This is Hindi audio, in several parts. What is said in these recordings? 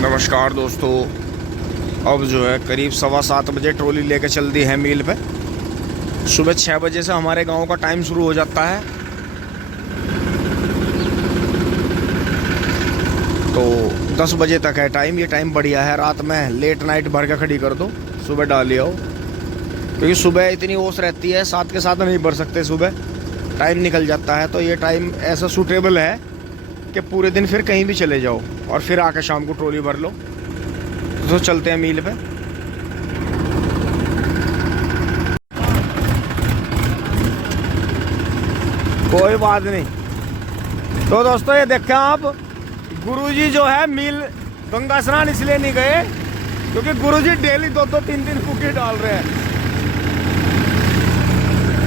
नमस्कार दोस्तों। अब जो है करीब 7:15 बजे ट्रॉली लेके चल दी है मील पे। सुबह 6 बजे से हमारे गांव का टाइम शुरू हो जाता है, तो 10 बजे तक है टाइम। ये टाइम बढ़िया है, रात में लेट नाइट भर के खड़ी कर दो, सुबह डाल आओ, क्योंकि सुबह इतनी ओस रहती है, साथ के साथ नहीं भर सकते, सुबह टाइम निकल जाता है। तो ये टाइम ऐसा सूटेबल है कि पूरे दिन फिर कहीं भी चले जाओ और फिर आके शाम को ट्रॉली भर लो। तो चलते हैं मील पे। कोई बात नहीं। तो दोस्तों ये देखें आप, गुरुजी जो है मील गंगा स्नान इसलिए नहीं गए क्योंकि गुरुजी डेली 2-2 3-3 कुकी डाल रहे हैं।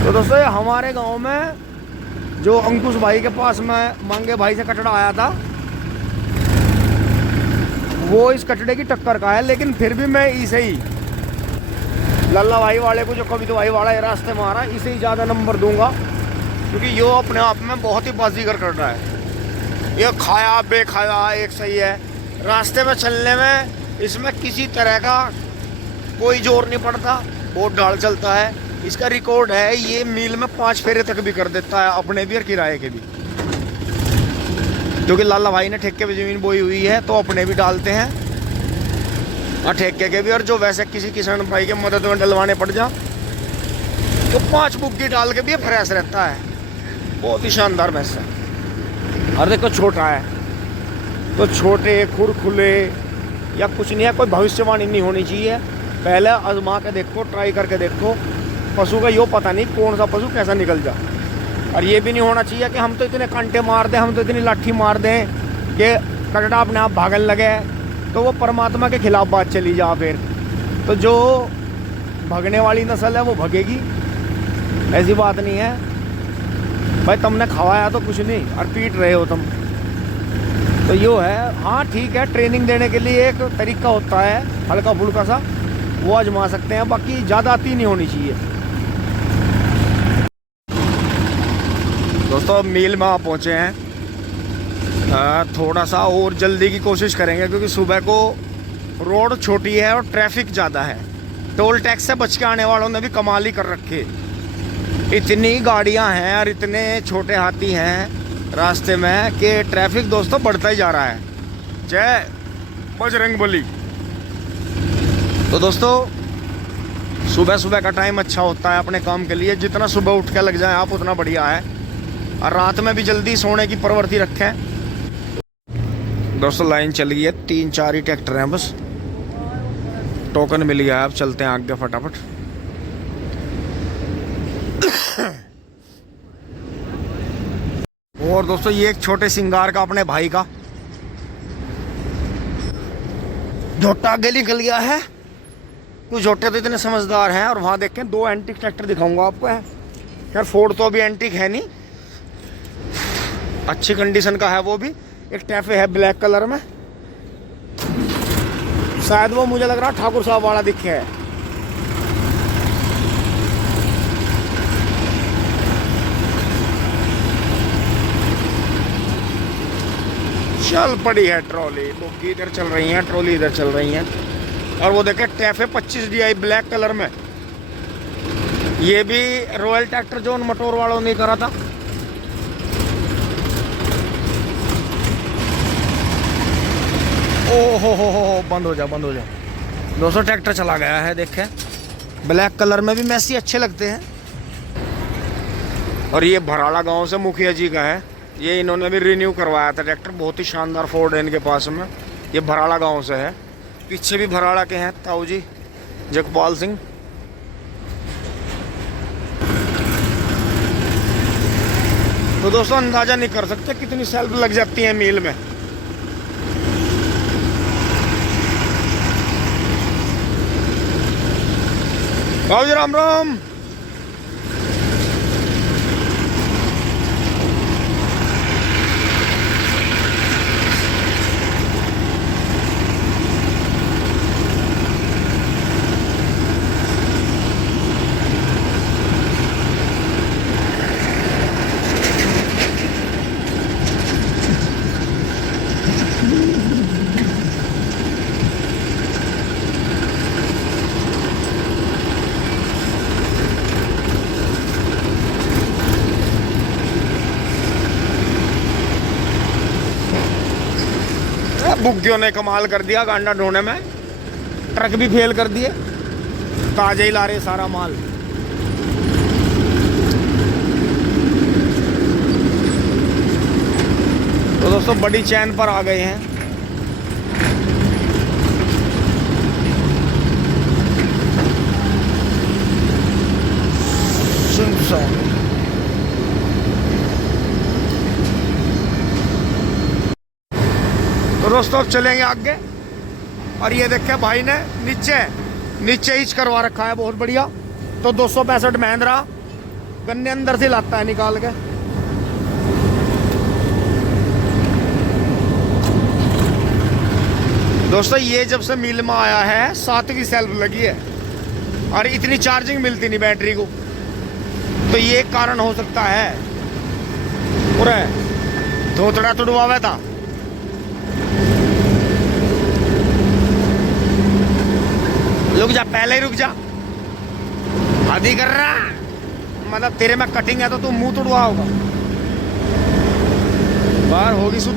तो दोस्तों ये हमारे गांव में जो अंकुश भाई के पास में मांगे भाई से कचड़ा आया था, वो इस कचड़े की टक्कर का है, लेकिन फिर भी मैं इसे ही लल्ला भाई वाले को, जो कविता भाई वाला ये रास्ते में आ रहा है, इसे ही ज़्यादा नंबर दूंगा, क्योंकि ये अपने आप में बहुत ही बाजीगर कर रहा है। ये खाया बेखाया एक सही है। रास्ते में चलने में इसमें किसी तरह का कोई जोर नहीं पड़ता, बहुत ढाल चलता है। इसका रिकॉर्ड है, ये मील में 5 फेरे तक भी कर देता है, अपने भी और किराए के भी, क्योंकि लाला भाई ने ठेके पे ज़मीन बोई हुई है, तो अपने भी डालते हैं और ठेके के भी। और जो वैसे किसी किसान भाई के मदद में डलवाने पड़ जा तो 5 बुग्गी डाल के भी फ्रेश रहता है। बहुत ही शानदार भैंस है। और देखो छोटा है, तो छोटे खुरखुले या कुछ नहीं है, कोई भविष्यवाणी नहीं होनी चाहिए। पहले आजमा के देखो, ट्राई करके देखो। पशु का यो पता नहीं कौन सा पशु कैसा निकल जा। और ये भी नहीं होना चाहिए कि हम तो इतने कांटे मार दें, हम तो इतनी लाठी मार दें कि कचड़ा अपने आप भागने लगे, तो वो परमात्मा के खिलाफ बात चली जा। फिर तो जो भागने वाली नस्ल है वो भगेगी, ऐसी बात नहीं है भाई। तुमने खवाया तो कुछ नहीं और पीट रहे हो तुम, तो यो है। हाँ ठीक है, ट्रेनिंग देने के लिए एक तरीका होता है हल्का फुल्का सा, वो आजमा सकते हैं, बाकी ज़्यादा अति नहीं होनी चाहिए। दोस्तों मील में आप पहुँचे हैं, थोड़ा सा और जल्दी की कोशिश करेंगे, क्योंकि सुबह को रोड छोटी है और ट्रैफिक ज़्यादा है। टोल टैक्स से बच के आने वालों ने भी कमाल ही कर रखे। इतनी गाड़ियां हैं और इतने छोटे हाथी हैं रास्ते में कि ट्रैफिक दोस्तों बढ़ता ही जा रहा है। जय बजरंगबली। तो दोस्तों सुबह सुबह का टाइम अच्छा होता है अपने काम के लिए, जितना सुबह उठ के लग जाए आप उतना बढ़िया है। और रात में भी जल्दी सोने की प्रवृत्ति रखें। दोस्तों लाइन चल गई है, 3-4 ही ट्रैक्टर हैं बस, टोकन मिल गया है। अब चलते हैं आगे फटाफट। और दोस्तों ये एक छोटे सिंगार का अपने भाई का झोटा आगे निकल गया है। कुछ झोटे तो इतने समझदार हैं। और वहां देखें 2 एंटीक ट्रैक्टर दिखाऊंगा आपको। यार फोर्ड तो अभी एंटीक है नहीं, अच्छी कंडीशन का है वो भी। एक टैफे है ब्लैक कलर में, शायद वो मुझे लग रहा ठाकुर साहब वाला दिखे है। चल पड़ी है ट्रॉली, बुग्गी इधर चल रही है, ट्रॉली इधर चल रही है। और वो देखे टैफे 25 DI ब्लैक कलर में, ये भी रॉयल ट्रैक्टर जो उन मोटोर वालों ने करा था। ओ हो, बंद हो जा, बंद हो जा। 200 ट्रैक्टर चला गया है, देखें ब्लैक कलर में भी मैसी अच्छे लगते हैं। और ये भराड़ा गांव से मुखिया जी का है, ये इन्होंने भी रिन्यू करवाया था ट्रैक्टर। बहुत ही शानदार फोर्ड है इनके पास में। ये भराड़ा गांव से है, पीछे भी भराड़ा के हैं ताऊ जी जगपाल सिंह। तो दोस्तों अंदाजा नहीं कर सकते कितनी सेल्फ लग जाती है मील में। बाबू जी राम राम। बुग्गियों ने कमाल कर दिया गांडा ढोने में, ट्रक भी फेल कर दिए, ताजे ही ला रहे सारा माल। तो दोस्तों बड़ी चैन पर आ गए हैं। तो दोस्तों अब चलेंगे आगे। और ये देखे भाई ने नीचे हिच करवा रखा है, बहुत बढ़िया। तो 265 महिंद्रा गन्ने अंदर से लाता है निकाल के। दोस्तों ये जब से मिल में आया है 7वीं सेल्फ लगी है और इतनी चार्जिंग मिलती नहीं बैटरी को, तो ये एक कारण हो सकता है। पूरा धोतड़ा तुड़वावे था। रुक जा, पहले ही रुक जा, आदि कर रहा, मतलब तेरे में कटिंग है तो तू मुंह तुड़वा होगा, बाहर होगी सुध।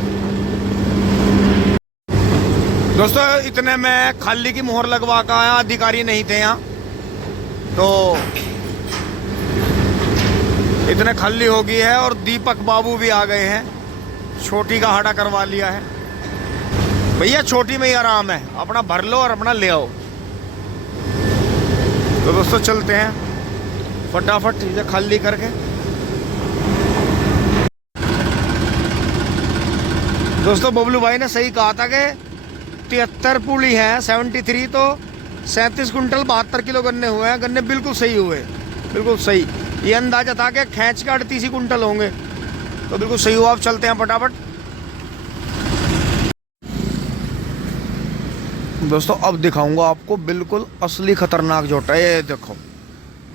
दोस्तों इतने में खाली की मोहर लगवा कर आया, अधिकारी नहीं थे यहाँ, तो इतने खाली हो गई है। और दीपक बाबू भी आ गए हैं, छोटी का हाड़ा करवा लिया है। भैया छोटी में ही आराम है, अपना भर लो और अपना ले आओ। तो दोस्तों चलते हैं फटाफट चीजें खाली करके। दोस्तों बबलू भाई ने सही कहा था कि 73 पुली है, 73, तो 37 कुंटल 72 किलो गन्ने हुए हैं। गन्ने बिल्कुल सही हुए, बिल्कुल सही। ये अंदाजा था कि खींच के 38 कुंटल होंगे, तो बिल्कुल सही हुआ। अब चलते हैं फटाफट। दोस्तों अब दिखाऊंगा आपको बिल्कुल असली खतरनाक झोटा। ये देखो,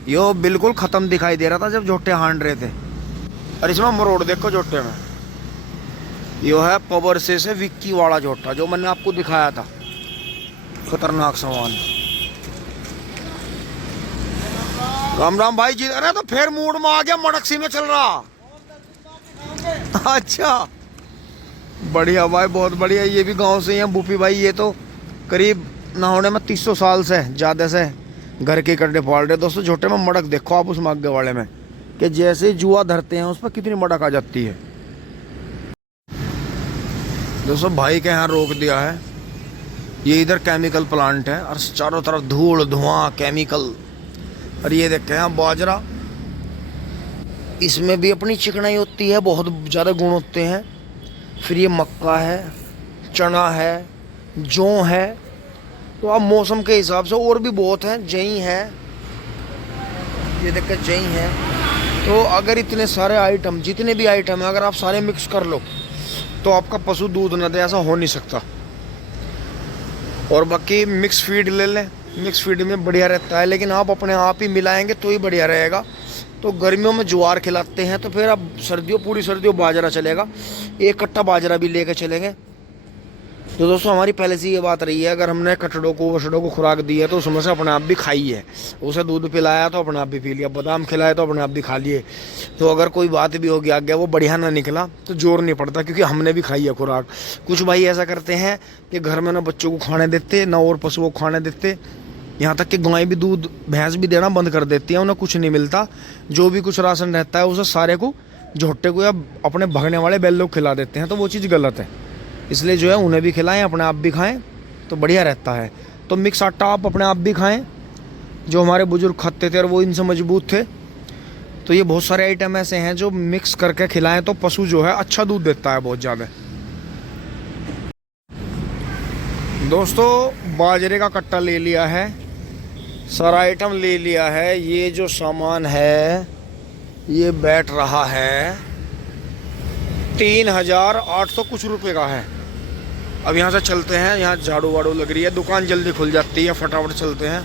यो बिल्कुल खत्म दिखाई दे रहा था जब झोटे हांड रहे थे। और इसमें मरोड़ देखो झोटे में, यो है पावर से विक्की वाला झोटा जो मैंने आपको दिखाया था, खतरनाक सामान। राम राम भाई जी। अरे तो फिर मूड में आ गया, मड़कसी में चल रहा। अच्छा बढ़िया भाई, बहुत बढ़िया। ये भी गांव से ही हैं बूपी भाई। ये तो करीब ना होने में 300 साल से ज़्यादा से घर के कड्डे पाल रहे। दोस्तों झोटे में मड़क देखो आप उस मागे वाले में, कि जैसे जुआ धरते हैं उस पर कितनी मड़क आ जाती है। दोस्तों भाई के यहाँ रोक दिया है। ये इधर केमिकल प्लांट है और चारों तरफ धूल धुआं केमिकल। और ये देखते हैं बाजरा, इसमें भी अपनी चिकनाई होती है, बहुत ज़्यादा गुण होते हैं। फिर ये मक्का है, चना है, जौ है। तो अब मौसम के हिसाब से और भी बहुत हैं, जई है, ये देखकर जई है। तो अगर इतने सारे आइटम, जितने भी आइटम है, अगर आप सारे मिक्स कर लो तो आपका पशु दूध न दे, ऐसा हो नहीं सकता। और बाकी मिक्स फीड ले लें, मिक्स फीड में बढ़िया रहता है, लेकिन आप अपने आप ही मिलाएंगे तो ही बढ़िया रहेगा। तो गर्मियों में ज्वार खिलाते हैं, तो फिर अब सर्दियों, पूरी सर्दियों बाजरा चलेगा। एक कट्टा बाजरा भी लेके चलेंगे। तो दोस्तों हमारी पहले से ये बात रही है, अगर हमने कटड़ों को वसड़ों को खुराक दी है तो उसमें से अपने आप भी खाई है। उसे दूध पिलाया तो अपने आप भी पी लिया, बादाम खिलाया तो अपने आप भी खा लिए। तो अगर कोई बात भी होगी आगे वो बढ़िया ना निकला तो जोर नहीं पड़ता, क्योंकि हमने भी खाई है खुराक। कुछ भाई ऐसा करते हैं कि घर में ना बच्चों को खाने देते, ना और पशुओं को खाने देते, यहाँ तक कि गाय भी दूध भैंस भी देना बंद कर देती है, उन्हें कुछ नहीं मिलता। जो भी कुछ राशन रहता है उसे सारे को झोटे को या अपने भगने वाले बैल लोग खिला देते हैं, तो वो चीज़ गलत है। इसलिए जो है उन्हें भी खिलाएं, अपने आप भी खाएं, तो बढ़िया रहता है। तो मिक्स आटा आप अपने आप भी खाएं, जो हमारे बुजुर्ग खाते थे और वो इनसे मजबूत थे। तो ये बहुत सारे आइटम ऐसे हैं जो मिक्स करके खिलाएं तो पशु जो है अच्छा दूध देता है बहुत ज़्यादा। दोस्तों बाजरे का कट्टा ले लिया है, सारा आइटम ले लिया है। ये जो सामान है ये बैठ रहा है 3800 कुछ रुपए का है। अब यहाँ से चलते हैं, यहाँ झाड़ू वाड़ू लग रही है, दुकान जल्दी खुल जाती है, फटाफट चलते हैं।